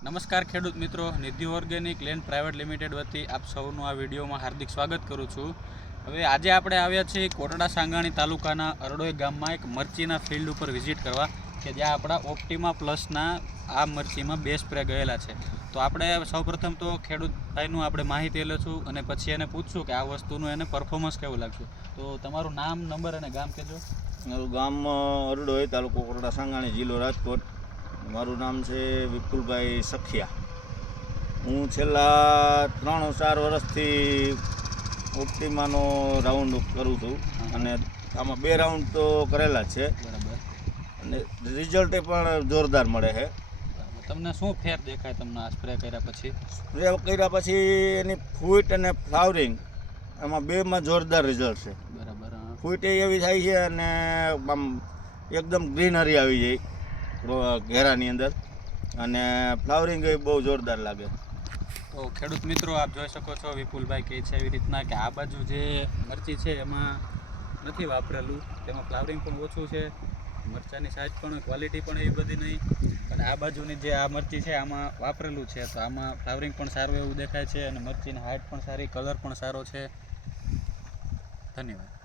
નમસ્કાર ખેડૂત મિત્રો, Nidhi organic land private limited વતી આપ સૌનું આ વિડીયોમાં હાર્દિક સ્વાગત કરું છું. હવે આજે આપણે આવ્યા છીએ કોટડા સાંગાણી તાલુકાના અરડોઈ ગામમાં એક મરચીના ફિલ્ડ ઉપર વિઝિટ કરવા કે જ્યાં આપણા ઓપ્ટિમા પ્લસના આ મરચીમાં બે સ્પ્રે ગયેલા છે. તો આપણે સૌપ્રથમ તો ખેડૂત ભાઈનું આપણે માહિતી લેશું અને પછી એને પૂછશું કે આ વસ્તુનું એને પરફોર્મન્સ કેવું લાગશે. તો તમારું નામ, નંબર અને ગામ કહેજો. મારું ગામ અરડોઈ તાલુકો કોટડા સાંગાણી જિલ્લો રાજકોટ. મારું નામ છે વિપુલભાઈ સખિયા. હું છેલ્લા ત્રણ ચાર વર્ષથી ઓપ્ટિમાનો રાઉન્ડ કરું છું. અને આમાં બે રાઉન્ડ તો કરેલા જ છે. બરાબર. અને રિઝલ્ટ પણ જોરદાર મળે છે. તમને શું ફેર દેખાય તમને આ સ્પ્રે કર્યા પછી? સ્પ્રે કર્યા પછી એની ફૂટ અને ફ્લાવરિંગ એમાં બેમાં જોરદાર રિઝલ્ટ છે. બરાબર. ફૂટ એવી થાય છે અને આમ એકદમ ગ્રીનરી આવી જાય. ઘેરાની અંદર. અને ફ્લાવરિંગ એ બહુ જોરદાર લાગે. તો ખેડૂત મિત્રો, આપ જોઈ શકો છો વિપુલભાઈ કહે છે એવી રીતના કે આ બાજુ જે મરચી છે એમાં નથી વાપરેલું. તેમાં ફ્લાવરિંગ પણ ઓછું છે. મરચાની સાઇઝ પણ ક્વોલિટી પણ એવી બધી નહીં. અને આ બાજુની જે આ મરચી છે, આમાં વાપરેલું છે. તો આમાં ફ્લાવરિંગ પણ સારું એવું દેખાય છે અને મરચીની હાઇટ પણ સારી કલર પણ સારો છે. ધન્યવાદ.